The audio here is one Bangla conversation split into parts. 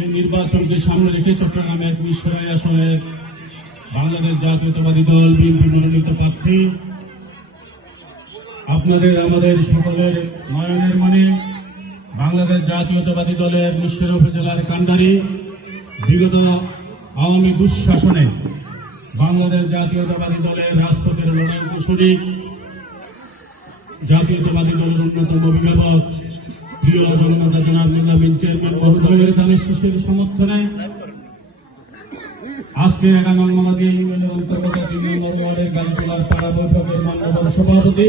এই নির্বাচনকে সামনে রেখে চট্টগ্রামের মিরসরাই আসনের বাংলাদেশ জাতীয়তাবাদী দল বিএনপি মনোনীত প্রার্থী আপনাদের আমাদের সকলের নয়নের মনে বাংলাদেশ জাতীয়তাবাদী দলের মিরসরাই উপজেলার কান্ডারি বিগত আওয়ামী দুঃশাসনে বাংলাদেশ জাতীয়তাবাদী দলের রাজপথের লড়াই কুশলী জাতীয়তাবাদী দলের অন্যতম অভিভাবক প্রিয় জননেতা জনাব নুরুল আমিন চেয়ারম্যান মহোদয়ের দানের শিশুর সমর্থনে আজকে 11 নং নদী ইউনিয়নের অন্তর্গত 3 নম্বর ওয়ার্ডের গাজীতলার পাড়া বৈঠকের মাননীয় সভাপতি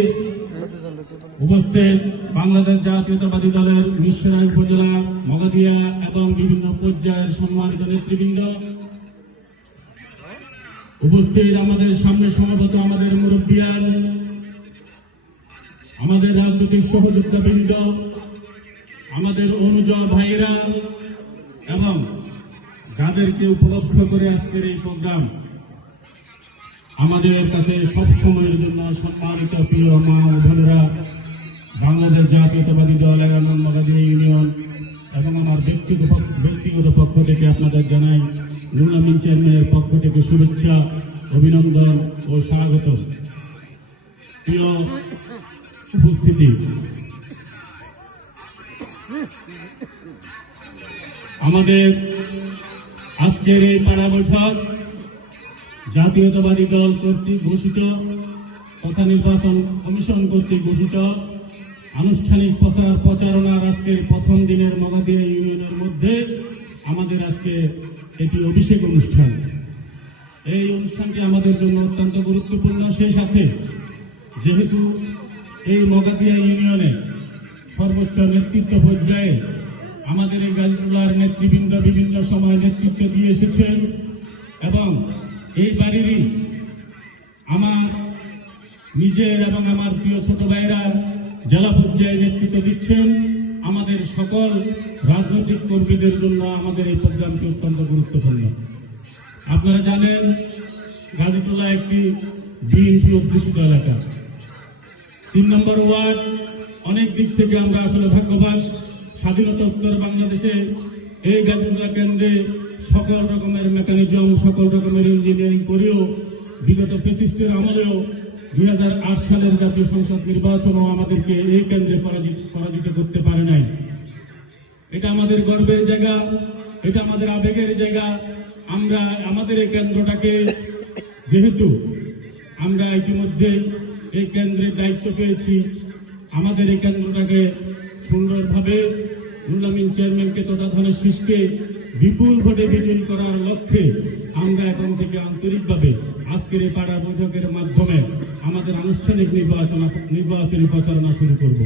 উপস্থিত বাংলাদেশ জাতীয়তাবাদী দলের মিরসরাই উপজেলা মগাদিয়া এবং বিভিন্ন পর্যায়ের সম্মানিত নেতৃবৃন্দ উপস্থিত আমাদের সামনে সমবেত আমাদের মুরব্বিয়ান আমাদের রাজনৈতিক সহযোদ্ধাবৃন্দ আমাদের অনুজ ভাইরা এবং যাদেরকে উপলক্ষ করে আজকের এই প্রোগ্রাম আমাদের কাছে সব সময়ের জন্য সম্মানিত প্রিয় মা ও বোনেরা বাংলাদেশ জাতীয়তাবাদী দল 11 নং মগাদিয়া ইউনিয়ন এবং আমার ব্যক্তিগত পক্ষ থেকে আপনাদের জানাই নুরুল আমিন চেয়ারম্যানের পক্ষ থেকে শুভেচ্ছা অভিনন্দন ও স্বাগত। প্রিয় উপস্থিতি, আমাদের আজকের এই পাড়া বৈঠক জাতীয়তাবাদী দল কর্তৃক ঘোষিত তথা নির্বাচন কমিশন কর্তৃক ঘোষিত আনুষ্ঠানিক প্রচারণার আজকের প্রথম দিনের মগাদিয়া ইউনিয়নের মধ্যে আমাদের আজকে এটি অভিষেক অনুষ্ঠান। এই অনুষ্ঠানটি আমাদের জন্য অত্যন্ত গুরুত্বপূর্ণ। সেই সাথে যেহেতু এই মগাদিয়া ইউনিয়নে সর্বোচ্চ নেতৃত্ব পর্যায়ে আমাদের এই গাজীতলার নেতৃবৃন্দ বিভিন্ন সময় নেতৃত্ব দিয়ে এসেছেন এবং এই বাড়িরই আমার নিজের এবং আমার প্রিয় ছোট ভাইরা জেলা পর্যায়ে নেতৃত্ব দিচ্ছেন। আমাদের সকল রাজনৈতিক কর্মীদের জন্য আমাদের এই প্রোগ্রামটি অত্যন্ত গুরুত্বপূর্ণ। আপনারা জানেন গাজীতলা একটি বিএনপি অধ্যুষিত এলাকা, 3 নম্বর ওয়ার্ড। অনেক দিক থেকে আমরা আসলে ভাগ্যবান। স্বাধীনোত্তর বাংলাদেশে এই গাজীতলা কেন্দ্রে সকল রকমের মেকানিজম সকল রকমের ইঞ্জিনিয়ারিং করেও বিগত ফ্যাসিস্টের আমলেও 2008 সালের জাতীয় সংসদ নির্বাচনও আমাদেরকে এই কেন্দ্রে পরাজিত করতে পারে নাই। এটা আমাদের গর্বের জায়গা, এটা আমাদের আবেগের জায়গা। আমরা আমাদের এই কেন্দ্রটাকে যেহেতু আমরা ইতিমধ্যে এই কেন্দ্রের দায়িত্ব পেয়েছি, আমাদের এই কেন্দ্রটাকে সুন্দরভাবে নুরুল আমিন চেয়ারম্যানকে তথা ধানের শীষকে বিপুল ভোটে বিজয়ী করার লক্ষ্যে আমরা এখন থেকে আন্তরিকভাবে আজকের এই পাড়া বৈঠকের মাধ্যমে আমাদের আনুষ্ঠানিক নির্বাচনী প্রচারণা শুরু করব।